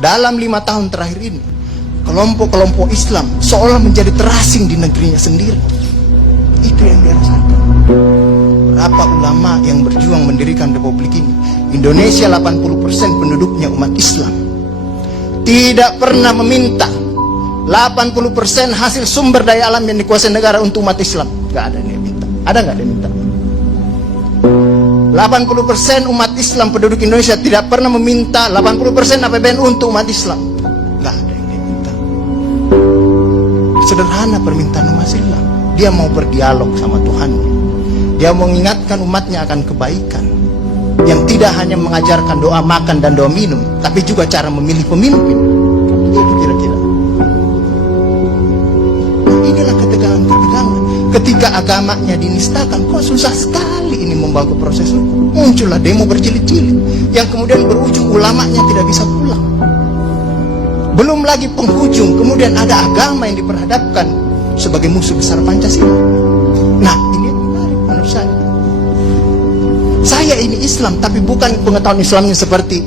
dalam 5 tahun terakhir ini, kelompok-kelompok Islam seolah menjadi terasing di negerinya sendiri. Itu yang dia rasakan. Berapa ulama yang berjuang mendirikan republik ini? Indonesia 80% penduduknya umat Islam. Tidak pernah meminta 80% hasil sumber daya alam yang dikuasai negara untuk umat Islam. Gak ada yang minta. Ada gak yang minta? 80% umat Islam penduduk Indonesia tidak pernah meminta 80% APBN untuk umat Islam. Gak ada yang dia minta. Sederhana permintaan umat Islam. Dia mau berdialog sama Tuhannya. Dia mau mengingatkan umatnya akan kebaikan, yang tidak hanya mengajarkan doa makan dan doa minum, tapi juga cara memilih pemimpin. Itu kira-kira. Nah, inilah ketegangan-ketegangan. Ketika agamanya dinistakan, kok susah sekali ini membawa ke proses hukum. Muncullah demo berjilid-jilid, yang kemudian berujung ulamanya tidak bisa pulang. Belum lagi penghujung, kemudian ada agama yang diperhadapkan sebagai musuh besar Pancasila. Nah, ini yang menarik menurut saya. Saya ini Islam, tapi bukan pengetahuan Islamnya seperti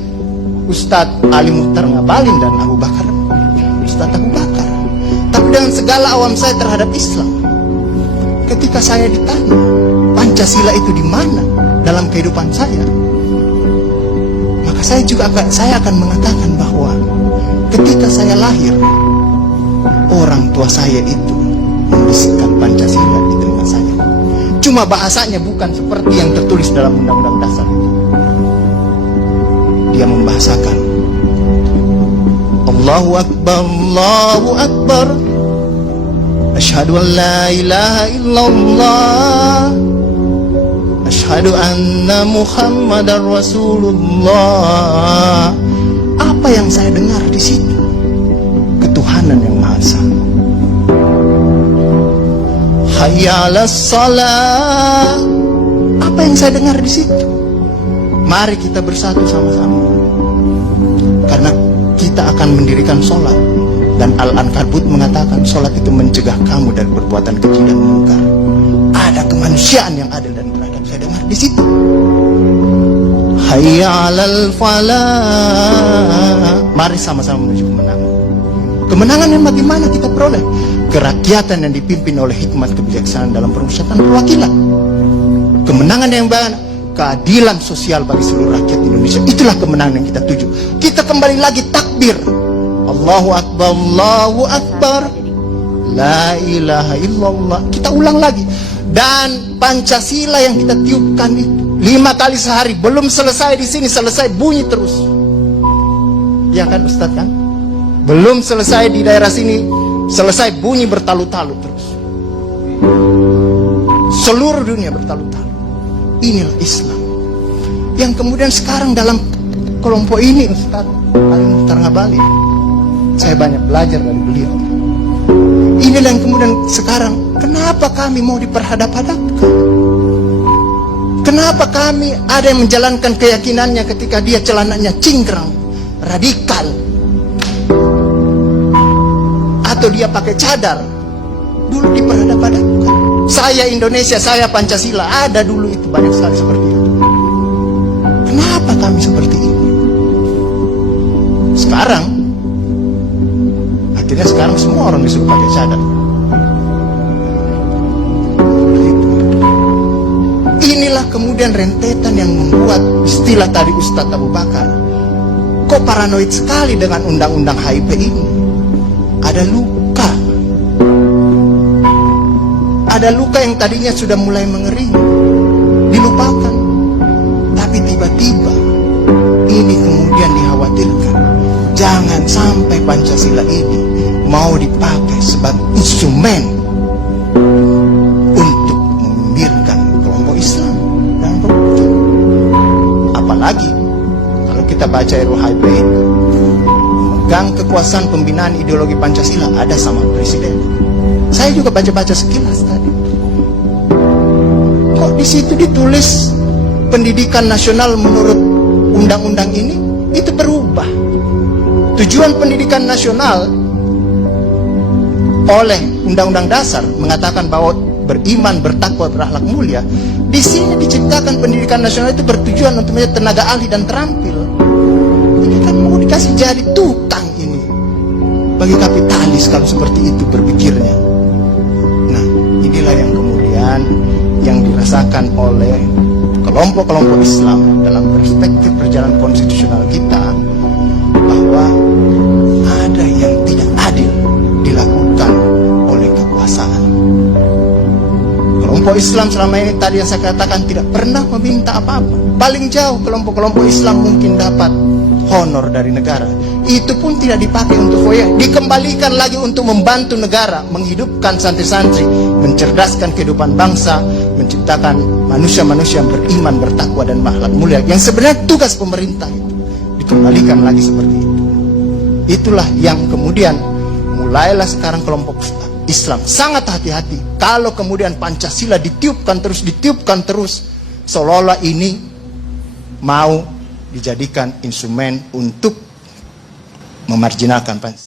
Ustadz Ali Muhtar Ngabalin dan Abu Bakar, Ustadz Abu Bakar. Tapi dengan segala awam saya terhadap Islam, ketika saya ditanya Pancasila itu di mana dalam kehidupan saya, maka saya akan mengatakan bahwa ketika saya lahir, orang tua saya itu membisikkan Pancasila di telinga saya. Cuma bahasanya bukan seperti yang tertulis dalam Undang-Undang Dasar. Dia membahasakan Allahu Akbar, Allahu Akbar, asyhadu an la ilaha illallah, asyhadu anna Muhammadar Rasulullah. Apa yang saya dengar di situ? Ketuhanan yang Maha Esa. Hayya 'alas shalah. Apa yang saya dengar di situ? Mari kita bersatu sama-sama, karena kita akan mendirikan sholat. Dan Al-Ankabut mengatakan sholat itu mencegah kamu dari perbuatan keji dan mungkar. Ada kemanusiaan yang adil dan beradab. Saya dengar di situ. Hayya 'alal falah. Mari sama-sama menuju kemenangan. Kemenangan yang bagaimana kita peroleh? Kerakyatan yang dipimpin oleh hikmat kebijaksanaan dalam permusyawaratan perwakilan. Kemenangan yang bagaimana? Keadilan sosial bagi seluruh rakyat Indonesia. Itulah kemenangan yang kita tuju. Kita kembali lagi takbir, Allahu Akbar, Allahu Akbar, la ilaha illallah. Kita ulang lagi. Dan Pancasila yang kita tiupkan itu 5 kali sehari, belum selesai di sini, selesai bunyi terus. Ya kan Ustaz kan? Belum selesai di daerah sini, selesai bunyi bertalu-talu terus. Seluruh dunia bertalu-talu. Inilah Islam. Yang kemudian sekarang dalam kelompok ini Ustaz Ali Muhtar Ngabalin, saya banyak belajar dari beliau. Inilah yang kemudian sekarang, kenapa kami mau diperhadap-hadapkan? Kenapa kami ada yang menjalankan keyakinannya ketika dia celananya cingkrang, radikal, atau dia pakai cadar, dulu diperhadap-hadapkan. Saya Indonesia, saya Pancasila, ada dulu itu banyak sekali seperti itu. Kenapa kami seperti ini? Sekarang, akhirnya sekarang semua orang disuruh pakai cadar. Inilah kemudian rentetan yang membuat istilah tadi Ustadz Abu Bakar, kok paranoid sekali dengan undang-undang HIP ini. Ada luka. Ada luka yang tadinya sudah mulai mengering, dilupakan. Tapi tiba-tiba ini kemudian dikhawatirkan, jangan sampai Pancasila ini mau dipakai sebagai instrumen untuk membibirkan kelompok Islam dan kelompok. Apalagi kalau kita baca RUU-HIP itu, memegang kekuasaan pembinaan ideologi Pancasila ada sama presiden. Saya juga baca-baca sekilas tadi. Kok di situ ditulis pendidikan nasional menurut undang-undang ini itu berubah. Tujuan pendidikan nasional oleh Undang-Undang Dasar mengatakan bahwa beriman, bertakwa, berakhlak mulia. Di sini diciptakan pendidikan nasional itu bertujuan untuk menjadi tenaga ahli dan terampil. Ini kan mau dikasih jadi tukang ini bagi kapitalis kalau seperti itu berpikirnya. Nah, inilah yang kemudian yang dirasakan oleh kelompok-kelompok Islam dalam perspektif perjalanan konstitusional kita, bahwa ada yang tidak adil dilakukan oleh kekuasaan. Kelompok Islam selama ini tadi yang saya katakan tidak pernah meminta apa-apa. Paling jauh kelompok-kelompok Islam mungkin dapat honor dari negara, itu pun tidak dipakai untuk foya, dikembalikan lagi untuk membantu negara menghidupkan santri-santri, mencerdaskan kehidupan bangsa, menciptakan manusia-manusia yang beriman, bertakwa dan akhlak mulia, yang sebenarnya tugas pemerintah itu dikembalikan lagi seperti itu. Itulah yang kemudian mulailah sekarang kelompok Islam sangat hati-hati kalau kemudian Pancasila ditiupkan terus, seolah-olah ini mau dijadikan instrumen untuk memarjinalkan Pancasila.